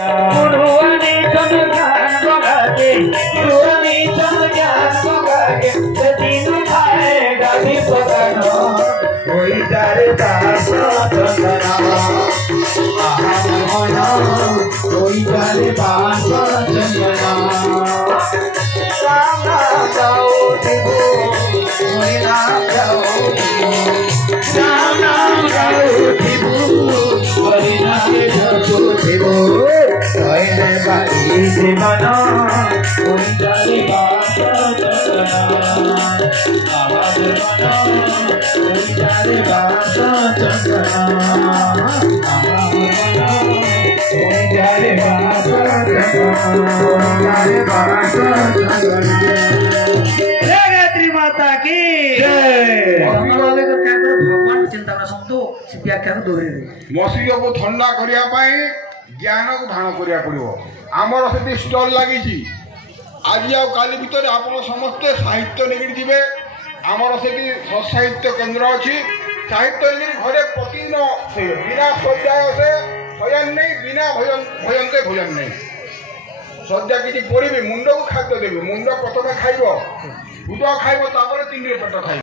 गुरुवानी चंद्रज्ञान बगाके गुरुवानी चंद्रज्ञान बगाके दिन खाए गाड़ी पकड़ो कोई जारे दास चंदना आहा कोई जारे दास चंदना राम नाम गाओ दिबो कोई नाम गाओ दिबो राम नाम गाओ दिबो कोई नाम गाओ दिबो कहने बाई जीवना कोई जाने बात चलना आवाज बना कोई जाने बात चलना आवाज बना कोई जाने बात चलना जय गायत्री माता की जय। भगवान चिंता में सब तो व्याख्या दोहरे मसीह को ठंडा करने ज्ञान को धारण करा पड़ो आमर से स्टल लगी आज आली भितर आप समस्ते साहित्य निकट जी आमर से साहित्य केन्द्र अच्छी साहित्य घरे प्रतिदिन बिना शय्या से भयन नहीं बिना भयंते भोजन नहीं शय्या किसी पड़े मुंड को खाद्य देवी मुंड प्रथम खाइब भूत खाइब तीन पेट खाइब।